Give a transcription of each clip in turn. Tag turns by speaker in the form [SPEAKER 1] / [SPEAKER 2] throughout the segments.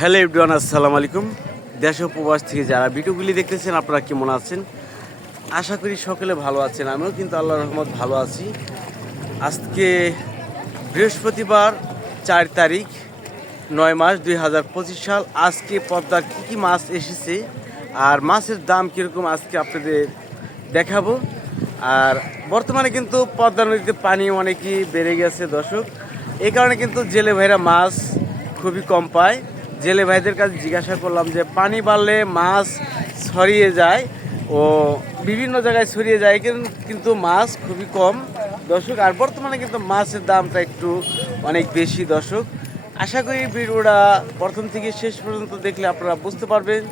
[SPEAKER 1] Hello আসসালাম আলাইকুম। দেশ উপবাস থেকে যারা ভিডিওগুলি দেখতেছেন আপনারা কি মনে আছেন? আশা করি সকলে ভালো আছেন, আমিও কিন্তু আল্লাহ রহমত ভালো আছি। আজকে বৃহস্পতিবার চার তারিখ, নয় মাস দুই হাজার পঁচিশ সাল। আজকে পদ্মার কী কী মাছ এসেছে আর মাছের দাম কীরকম আজকে আপনাদের দেখাবো। আর বর্তমানে কিন্তু পদ্মা নদীতে পানি অনেকই বেড়ে গেছে, দর্শক। এই কারণে কিন্তু জেলে ভাইরা মাছ খুবই কম পায়। জেলে ভাইদের কাছে জিজ্ঞাসা করলাম যে, পানি বাড়লে মাছ ছড়িয়ে যায় ও বিভিন্ন জায়গায় ছড়িয়ে যায়, কিন- কিন্তু মাছ খুবই কম। দর্শক, আর বর্তমানে কিন্তু মাছের দামটা একটু অনেক বেশি, দর্শক। আশা করি ভিডিওটা প্রথম থেকে শেষ পর্যন্ত দেখলে আপনারা বুঝতে পারবেন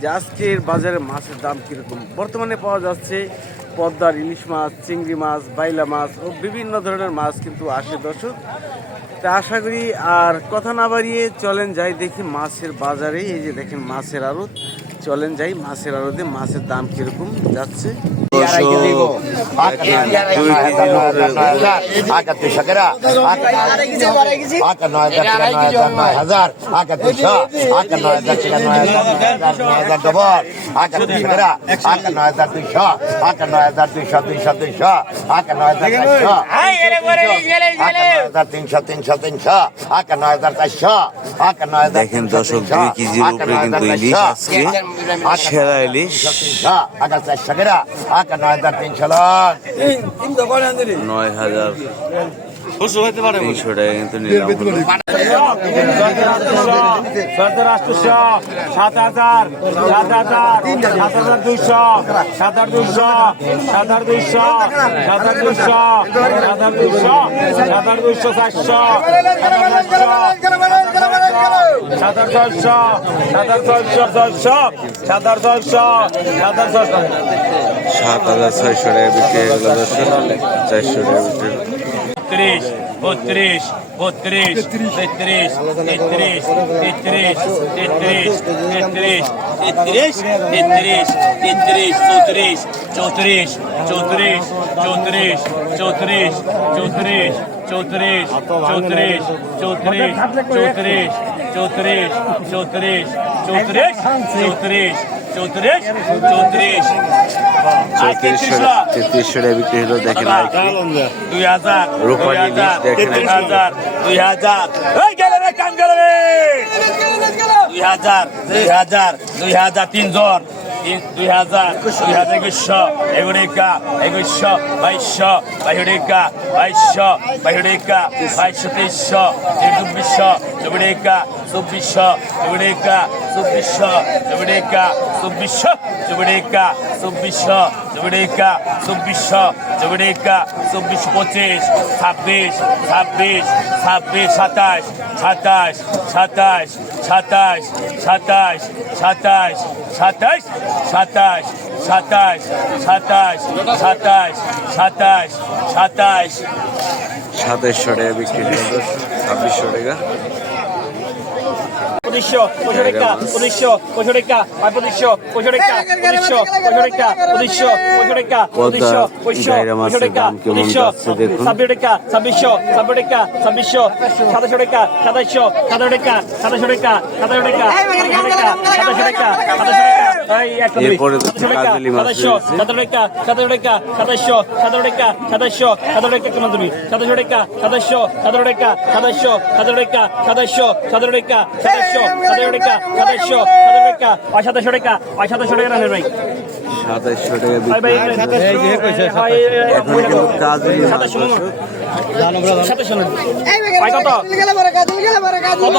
[SPEAKER 1] যে আজকের বাজারে মাছের দাম কীরকম। বর্তমানে পাওয়া যাচ্ছে পদ্মার ইলিশ মাছ, চিংড়ি মাছ, বাইলা মাছ ও বিভিন্ন ধরনের মাছ কিন্তু আসে, দর্শক। তা আশা করি, আর কথা না বাড়িয়ে চলেন, যাই দেখি মাছের বাজারে। এই যে দেখেন মাছের আড়ত। চলেন যাই মাছের আড়তে মাছের দাম কীরকম যাচ্ছে।
[SPEAKER 2] আকা দুশো কেরা আকা নয় হাজার টাকা নয় হাজার নয় হাজার আকা দুশো আকা নয় হাজার টাকা নয় হাজার নয় হাজার ডবল আকা দুশো কেরা আকা নয় হাজার দুইশো আকা নয় হাজার দুইশো দুইশো দুইশো আকা নয় হাজার হাজার
[SPEAKER 1] দেখেন দর্শক দুই কেজির উপরে কিন্তু ইলিশ আজকে সেরা ইলিশ
[SPEAKER 2] আকা চারশো আকা নয় হাজার তিনশো লন
[SPEAKER 1] নয় হাজার তিনশো টাকা কিন্তু নিলাম হলো।
[SPEAKER 3] সতেরো আটশো সাত হাজার সাত হাজার সাত হাজার দুইশো সাত হাজার দুইশো সাত হাজার দুইশো সাত হাজার দুইশো সাত হাজার দুইশো সাত হাজার দুইশো চারশো সাত হাজার ছয়শো সাত হাজার ছয়শো ছয়শো সাত হাজার ছয়শো সাত হাজার ছয়শো
[SPEAKER 1] সাত হাজার ছয়শো টাকা বিক্রি হয়ে চারশো টাকা।
[SPEAKER 3] ত্রিশ বত্রিশ বত্রিশ তেত্রিশ তেত্রিশ তেত্রিশ তেত্রিশ তেত্রিশ তেত্রিশ তেত্রিশ তেত্রিশ চৌত্রিশ চৌত্রিশ চৌত্রিশ চৌত্রিশ চৌত্রিশ চৌত্রিশ চৌত্রিশ চৌত্রিশ চৌত্রিশ চৌত্রিশ চৌত্রিশ চৌত্রিশ চৌত্রিশ চৌত্রিশ চৌত্রিশ
[SPEAKER 1] চৌত্রিশশো তেত্রিশশো বিক্রি হলো দেখেন আর।
[SPEAKER 3] দুই হাজার
[SPEAKER 1] রূপালী
[SPEAKER 3] দুই
[SPEAKER 1] ইলিশ দেখেন।
[SPEAKER 3] তেত্রিশ হাজার দুই হাজার কাম গেলে দুই হাজার দুই হাজার দুই হাজার তিনজন তিন- দুই হাজার দুই হাজার একুশশো এগুড়িকা একুশশো বাইশশো বাইহুড়িকা বাইশশো বাইহুড়িকা বাইশশো তেইশশো চব্বিশশো চব্বিশশো চব্বিড়িকা চব্বিশশো চব্বিড়িকা চব্বিশশো চব্বিড়িকা চব্বিশশো চব্বিড়িকা চব্বিশশো চব্বিড়িকা চব্বিশ পঁচিশ ছাব্বিশ ছাব্বিশ ছাব্বিশ সাতাশ সাতাশ সাতাশ সাতাশ সাতাশ সাতাশ সাতাশ সাতাশ সাতাশ সাতাশ সাতাশ সাতাশ সাতাশ
[SPEAKER 1] সাতাইশশো টাকা বিক্রি ছাব্বিশশো টাকা
[SPEAKER 3] উনিশশো পঁয়ষট্টিটা উনিশশো
[SPEAKER 1] পঁয়ষট্টিটা পঁয়ষট্টিশো
[SPEAKER 3] পঁয়ষট্টিটা উনিশশো
[SPEAKER 1] পঁয়ষট্টিটা উনিশশো
[SPEAKER 3] পঁয়ষট্টিটা
[SPEAKER 1] উনিশশো পঁয়ষট্টিটা
[SPEAKER 3] উনিশশো ছাব্বিশটা ছাব্বিশশো ছাব্বিশটা ছাব্বিশশো সাতাশশো টাকা সাতাশশো সাতাশো টাকা সাতাশশো টাকা সাতাশো টাকা সাতাশশো টাকা সাতাশশো টাকা
[SPEAKER 1] এরপরে
[SPEAKER 3] হচ্ছে
[SPEAKER 1] কাজলি মাছ
[SPEAKER 3] সাতাশো টাকা সাতাশো টাকা সাতাশো সাতাশো টাকা সাতাশো সাতাশো টাকা কেমন তুমি সাতাশো টাকা সাতাশো সাতাশো টাকা সাতাশো সাতাশো টাকা সাতাশো সাতাশো টাকা সাতাশো সাতাশো টাকা সাতাশো সাতাশো টাকা সাতাশো টাকা সাতাশো টাকা
[SPEAKER 1] সাতাশো টাকা
[SPEAKER 3] ভাই সাতাইশশো
[SPEAKER 1] টাকা এখন কিন্তু কাজ মাছ
[SPEAKER 3] সাতাশশো
[SPEAKER 1] দর্শক
[SPEAKER 3] সাতাশশো না ভাই কত কত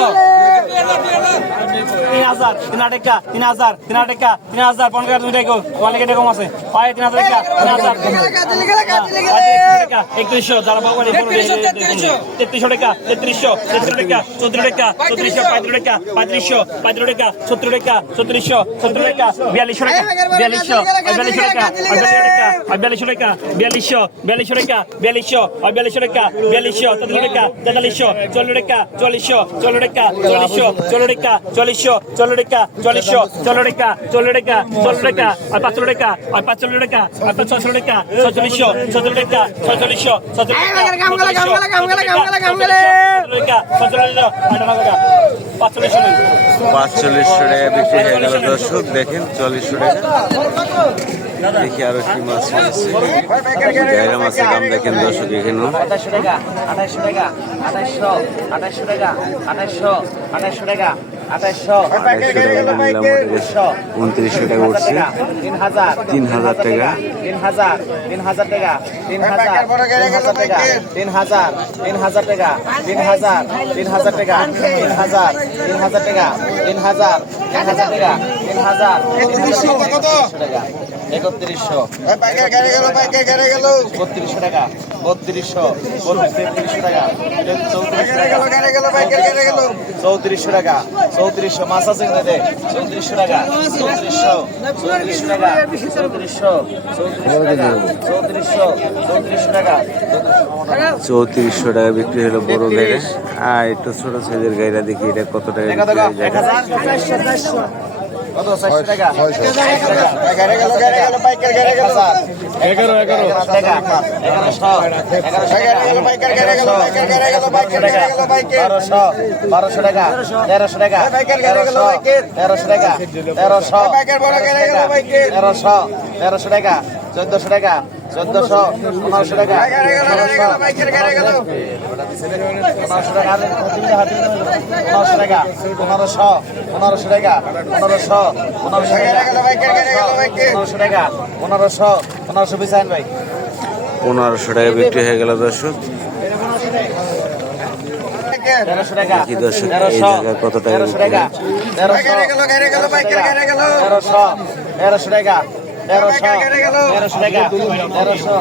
[SPEAKER 3] তিন হাজার তিন টাকা তিন হাজার তিন টাকা তিন হাজার পনেরো টাকা দুই টাকা অনেক টাকা কম আছে পায়ে তিন হাজার টাকা তিন হাজার একত্রিশশো যারা বাবা তেত্রিশশো। টাকা তেত্রিশশো তেত্রিশ টাকা চৌত্রিশ টাকা চৌত্রিশশো পঁয়ত্রিশ টাকা পঁয়ত্রিশশো পঁয়ত্রিশ টাকা সত্তর টাকা ছত্রিশশো সত্তর টাকা বিয়াল্লিশশো টাকা বিয়াল্লিশশো বিয়াল্লিশশো টাকা বিয়াল্লিশশো বিয়াল্লিশশো টাকা বিয়াল্লিশশো বিয়াল্লিশশো টাকা বিয়াল্লিশশো তেতাল্লিশ টাকা তেতাল্লিশশো চল্লিশ টাকা চল্লিশশো চল্লিশ টাকা চল্লিশশো চল্লিশ টাকা চল্লিশশো চল্লিশ টাকা চল্লিশশো চল্লিশ টাকা চল্লিশ টাকা চল্লিশ টাকা আর পাঁচশো টাকা আর পাঁচশো টাকা আর ছশো টাকা ছচল্লিশশো ছচল্লিশ টাকা টাকা পাঁচচল্লিশশো
[SPEAKER 1] টাকা বিক্রি হয়ে গেল দর্শক দেখেন চল্লিশশো টাকা। দেখি আরও কি মাছ গায়রা মাছের দাম দেখেন দর্শক এখানেও।
[SPEAKER 4] আঠাশশো টাকা আঠাশশো টাকা আঠাশশো আঠাশশো টাকা আঠাশশো আঠাশশো টাকা। আঠাশশো
[SPEAKER 1] টাকা নিলাম উনত্রিশশো টাকা উঠছে
[SPEAKER 4] তিন হাজার
[SPEAKER 1] তিন হাজার টাকা
[SPEAKER 4] তিন হাজার তিন হাজার টাকা। তিন হাজার তিন হাজার তিন হাজার টাকা তিন হাজার তিন হাজার টাকা তিন হাজার তিন হাজার টাকা তিন হাজার তিন হাজার টাকা তিন হাজার টাকা একত্রিশশো বত্রিশশো টাকা বত্রিশশো তেত্রিশশো টাকা চৌত্রিশশো টাকা চৌত্রিশশো মাছ আছে কিন্তু এতে। চৌত্রিশশো টাকা চৌত্রিশশো চৌত্রিশশো টাকা চৌত্রিশশো চৌত্রিশশো চৌত্রিশশো টাকা।
[SPEAKER 1] চৌত্রিশশো টাকা বিক্রি হলো বড় গাড়ি। আর একটু ছোট সাইজের গাড়িটা দেখি এটা কত টাকা বিক্রি হয়ে যায়
[SPEAKER 4] কত চারশো টাকা এগারো এগারো বারোশো বারোশো টাকা তেরোশো টাকা তেরোশো তেরোশো টাকা তেরোশো তেরোশো তেরোশো টাকা চোদ্দশো টাকা চোদ্দশো পনেরোশো টাকা। পনেরোশো টাকা পনেরোশো টাকা পনেরোশো পনেরোশো টাকা পনেরোশো পনেরোশো টাকা পনেরোশো টাকা পনেরোশো পনেরোশো বিশান ভাই।
[SPEAKER 1] পনেরোশো টাকা বিক্রি হয়ে গেল দর্শক।
[SPEAKER 4] তেরোশো টাকা
[SPEAKER 1] কি দর্শক, এই
[SPEAKER 4] তেরোশো
[SPEAKER 1] জায়গায় কত টাকা
[SPEAKER 4] তেরোশো টাকা তেরোশো তেরোশো টাকা তেরোশো।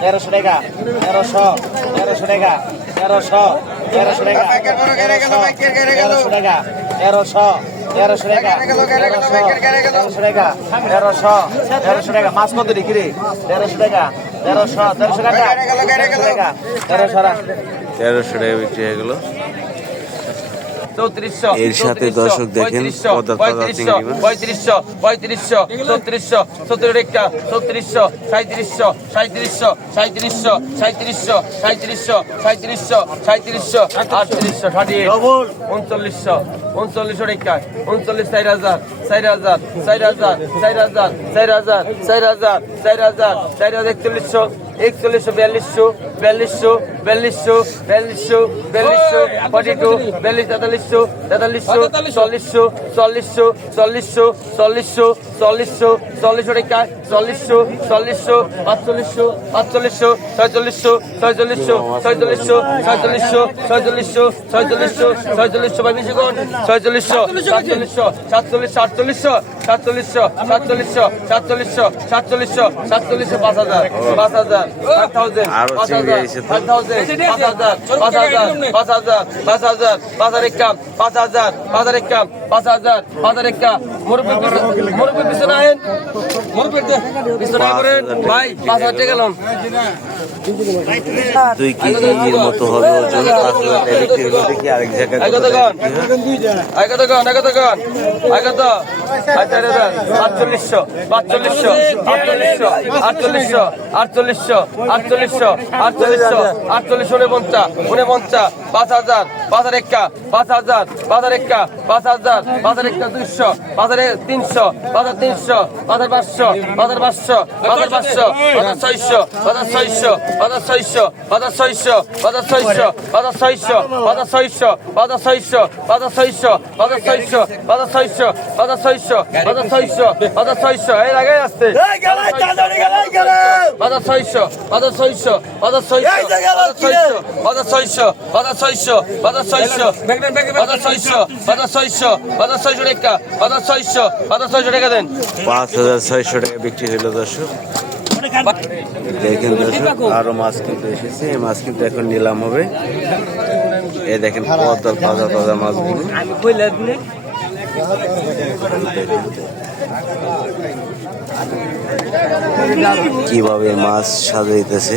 [SPEAKER 4] তেরোশো টাকা তেরোশো তেরোশো টাকা তেরোশো তেরোশো টাকা তেরোশো টাকা তেরোশো তেরোশো টাকা তেরোশো টাকা তেরোশো তেরোশো টাকা। মাছ কত বিক্রি তেরোশো টাকা তেরোশো তেরোশো তেরোশো টাকা তেরোশো টাকা।
[SPEAKER 1] তেরোশো টাকা বিক্রি হয়ে গেল।
[SPEAKER 5] চৌত্রিশশো
[SPEAKER 1] এর সাথে দর্শক দেখেন মাছ।
[SPEAKER 5] পঁয়ত্রিশশো পঁয়ত্রিশশো ছত্রিশশো সতেরো রেখা ছত্রিশশো সাঁত্রিশশো সাঁত্রিশশো সাঁত্রিশশো সাঁত্রিশশো সাঁত্রিশশো সাঁত্রিশশো সাঁত্রিশশো আটত্রিশশো ষাটি উনচল্লিশশো উনচল্লিশশো রেখা উনচল্লিশ চার হাজার চার হাজার চার হাজার চার হাজার চার হাজার চার হাজার চার হাজার চার হাজার একচল্লিশশো একচল্লিশশো বিয়াল্লিশশো বিয়াল্লিশশো বিয়াল্লিশশো বিয়াল্লিশশো বিয়াল্লিশশো ফর্টি টু বিয়াল্লিশ তেতাল্লিশশো তেতাল্লিশশো চল্লিশশো চল্লিশশো চল্লিশশো চল্লিশশো চল্লিশশো চল্লিশশো টাকা চল্লিশশো চল্লিশশো পাঁচচল্লিশশো পাঁচচল্লিশশো ছয়চল্লিশশো ছয়চল্লিশশো ছয়চল্লিশশো ছয়চল্লিশশো ছয়চল্লিশশো ছয়চল্লিশশো ছয়চল্লিশশো বা বেশি কোন ছয়চল্লিশশো সাতচল্লিশশো সাতচল্লিশশো আটচল্লিশশো সাতচল্লিশশো সাতচল্লিশশো সাতচল্লিশশো সাতচল্লিশশো সাতচল্লিশশো পাঁচ হাজার পাঁচ হাজার।
[SPEAKER 1] আরও
[SPEAKER 5] পাঁচ
[SPEAKER 1] চিংড়ি
[SPEAKER 5] হাজার
[SPEAKER 1] এসে
[SPEAKER 5] পাঁচ হাজার পাঁচ হাজার পাঁচ হাজার পাঁচ হাজার পাঁচ হাজার একাম পাঁচ হাজার পাঁচ হাজার একাম পাঁচ হাজার পাঁচ হাজার একাম মুরব্বী মুরব্বী পিছনে আইন মুরব্বী পিছনে করেন ভাই পাঁচ হাজার টাকা গেলাম
[SPEAKER 1] দুই কেজির মতো হবে ওজন পাঁচ হাজার টাকা বিক্রি হলো দেখি আরেক জায়গায়
[SPEAKER 5] আগত গণ আগত গণ আগত গণ আগত চার হাজার আটচল্লিশশো পাঁচচল্লিশশো আটচল্লিশশো আটচল্লিশশো আটচল্লিশশো আটচল্লিশশো আটচল্লিশশো আটচল্লিশ আটচল্লিশশো উনপঞ্চাশ পাঁচ হাজার পাঁচ হাজার একা পাঁচ হাজার পাঁচ হাজার একা পাঁচ হাজার পাঁচ হাজার একা দুইশো পাঁচ হাজার তিনশো পাঁচ হাজার তিনশো পাঁচ হাজার পাঁচশো পাঁচ হাজার পাঁচশো পাঁচ হাজার পাঁচশো পাঁচ হাজার ছয়শো পাঁচ হাজার ছয়শো পাঁচ হাজার ছয়শো পাঁচ হাজার ছয়শো পাঁচ হাজার ছয়শো পাঁচ হাজার ছয়শো পাঁচ হাজার ছয়শো পাঁচ হাজার ছয়শো পাঁচ হাজার ছয়শো পাঁচ হাজার ছয়শো পাঁচ হাজার ছয়শো পাঁচ হাজার ছয়শো পাঁচ হাজার ছয়শো পাঁচ হাজার ছয়শো এই আগে আসতে পাঁচ হাজার ছয়শো পাঁচ হাজার ছয়শো পাঁচ হাজার ছয়শো পাঁচ হাজার ছয়শো পাঁচ হাজার ছয়শো পাঁচ হাজার ছয়শো পাঁচ হাজার ছয়শো পাঁচ হাজার ছয়শো পাঁচ হাজার ছয়শো টাকা
[SPEAKER 1] বিক্রি হলো দর্শক। দেখেন দর্শক, আরও মাছ কিন্তু এসেছে। এই মাছ কিন্তু এখন নিলাম হবে। এই দেখেন পদ্মার তাজা তাজা মাছগুলো। কীভাবে মাছ সাজাইতেছে?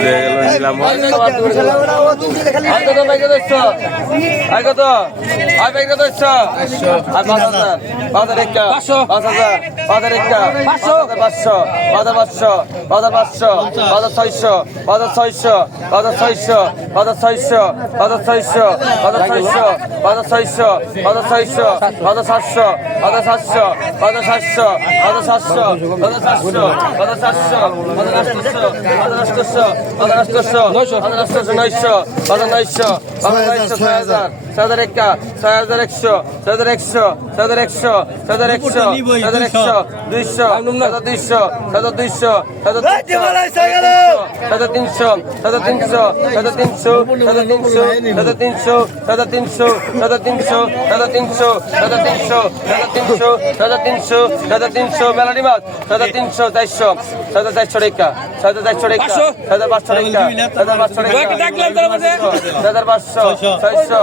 [SPEAKER 1] হয়ে গেল নিলাম
[SPEAKER 5] আর কত ভাই কত ইচ্ছা আর কত আর ভাই কত ইচ্ছা আর পাঁচ হাজার পাঁচ হাজার একটা পাঁচ হাজার পাঁচ হাজার একটা পাঁচশো পাঁচশো পাঁচ হাজার পাঁচশো পাঁচ হাজার পাঁচশো পাঁচ হাজার ছয়শো পাঁচ হাজার ছয়শো পাঁচ হাজার ছয়শো পাঁচ হাজার ছয়শো পাঁচ হাজার ছয়শো পাঁচ হাজার ছয়শো পাঁচ হাজার ছয়শো পাঁচ হাজার ছয়শো পাঁচ হাজার সাতশো পাঁচ হাজার সাতশো পাঁচ হাজার সাতশো পাঁচ হাজার সাতশো পাঁচ হাজার সাতশো পাঁচ হাজার সাতশো পাঁচ হাজার আটশো পাঁচ হাজার আটশো পাঁচ হাজার আটশো নয়শো হাজার নয়শো হাজার। নয়শো ছয় হাজার। ছয় হাজার একা ছয় হাজার একশো ছয় হাজার একশো ছয় হাজার একশো ছয় হাজার একশো ছয় হাজার একশো দুইশো হাজার দুইশো হাজার দুইশো হাজার তিনশো হাজার তিনশো হাজার তিনশো হাজার তিনশো হাজার তিনশো হাজার তিনশো হাজার তিনশো হাজার তিনশো হাজার তিনশো হাজার তিনশো হাজার তিনশো হাজার তিনশো মেলাডি মাছ হাজার তিনশো চারশো হাজার চারশো রেখা হাজার চারশো রেখা হাজার পাঁচশো রেখা হাজার পাঁচশো রেখা হাজার পাঁচশো ছয়শো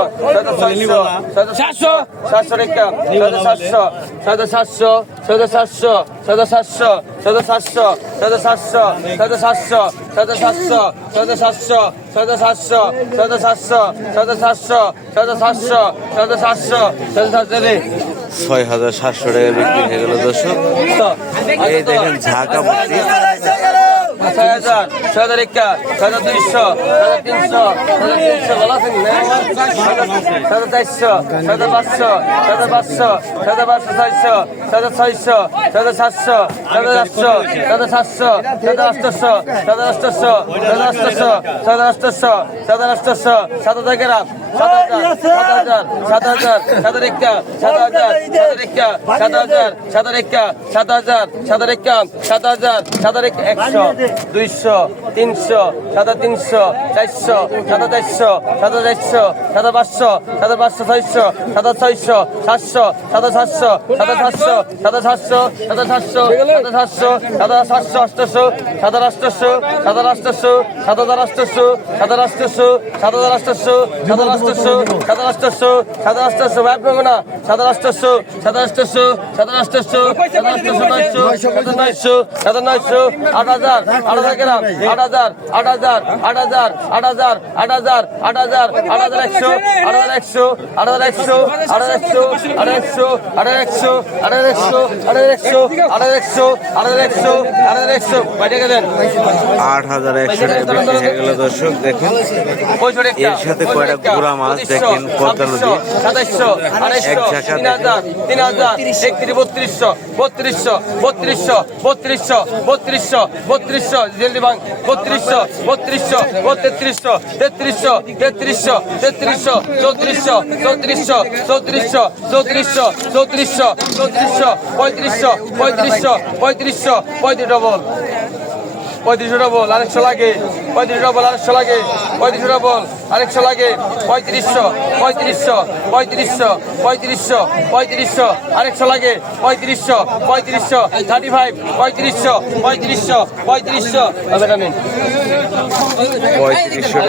[SPEAKER 5] সাতশো সাতশো রেখা সাতশো সাতশো ছয় হাজার সাতশো ছয় হাজার সাতশো ছয় হাজার সাতশো ছয় হাজার সাতশো ছয় হাজার সাতশো ছয় হাজার সাতশো ছয় হাজার সাতশো সাতশো সাতশো সাতশো সাতশো সাতশো সাতশো
[SPEAKER 1] ছয় হাজার সাতশো টাকা বিক্রি হয়ে গেল দর্শক এই দেখেন ঝাঁকা ভর্তি
[SPEAKER 5] ছয় হাজার ছয় হাজার একা ছয় হাজার দুইশো ছয় তিনশো ছয় তিনশো ভালো আছেন ছয় হাজার চারশো ছয় হাজার পাঁচশো ছয় হাজার পাঁচশো ছয় হাজার পাঁচশো ছয়শো ছয় হাজার ছয়শো ছয় হাজার সাতশো ছয় হাজার আটশো ছয় হাজার সাতশো ছয় হাজার আটশোশো ছয় হাজার আটশোশো ছয় হাজার আটশোশো ছয় হাজার আটশোশো ছয় হাজার আটশোশো সাত হাজার গ্রাম সাত হাজার সাত হাজার সাত হাজার একা সাত হাজার সাত হাজার সাত হাজার সাত হাজার সাত হাজার সাত হাজার সাত হাজার সাত হাজার একশো দুইশো তিনশো হাজার তিনশো চারশো হাজার চারশো হাজার চারশো হাজার পাঁচশো হাজার পাঁচশো ছয়শো হাজার ছয়শো সাতশো সাত হাজার সাতশো সাত হাজার সাতশো সাত হাজার সাতশো সাত হাজার সাতশো সাত হাজার সাতশো সাত হাজার সাতশো হাজার আটশোশো সাত হাজার আটশোশো সাত হাজার আটশোশো সাত হাজার আটশোশো সাত হাজার আটশোশো সাত হাজার আটশোশো ভাই পাবো হাজার আটশোশো সাত হাজার আটশোশো সাত হাজার আটশোশো নয়শো হাজার নয়শো হাজার নয়শো আট হাজার আট হাজার আট হাজার আট হাজার আট হাজার আট হাজার আট হাজার আট হাজার আট হাজার একশো আট হাজার একশো আট হাজার একশো আট হাজার একশো আট হাজার একশো আট হাজার একশো আট হাজার একশো আট হাজার একশো আট হাজার একশো আট হাজার একশো বাইরে গেলেন
[SPEAKER 1] আট হাজার একশো হয়ে গেল দর্শক দেখুন এর সাথে কয়টা গুড়া মাছ দেখেন পদ্মা নদী
[SPEAKER 5] সাতাইশশো আড়াইশো তিন হাজার তিন হাজার একত্রিশ বত্রিশশো বত্রিশশো বত্রিশশো বত্রিশশো বত্রিশশো বত্রিশশো জেলদি বত্রিশশো বত্রিশশো তেত্রিশশো তেত্রিশশো তেত্রিশশো তেত্রিশশো চৌত্রিশশো চৌত্রিশশো চৌত্রিশশো চৌত্রিশশো চৌত্রিশশো চৌত্রিশশো পঁয়ত্রিশশো পঁয়ত্রিশশো পঁয়ত্রিশশো পঁয়ত্রিশ ডবল পঁয়ত্রিশশো ডবল আরেকশো লাগে। পঁয়ত্রিশ ডবল আরেকশো লাগে। পঁয়ত্রিশশো ডবল আরেকশো লাগে। পঁয়ত্রিশশো পঁয়ত্রিশশো পঁয়ত্রিশশো পঁয়ত্রিশশো পঁয়ত্রিশশো আরেকশো লাগে। পঁয়ত্রিশশো পঁয়ত্রিশশো থার্টি ফাইভ পঁয়ত্রিশশো পঁয়ত্রিশশো। পঁয়ত্রিশশো এটা নিন।
[SPEAKER 1] পঁয়ত্রিশশো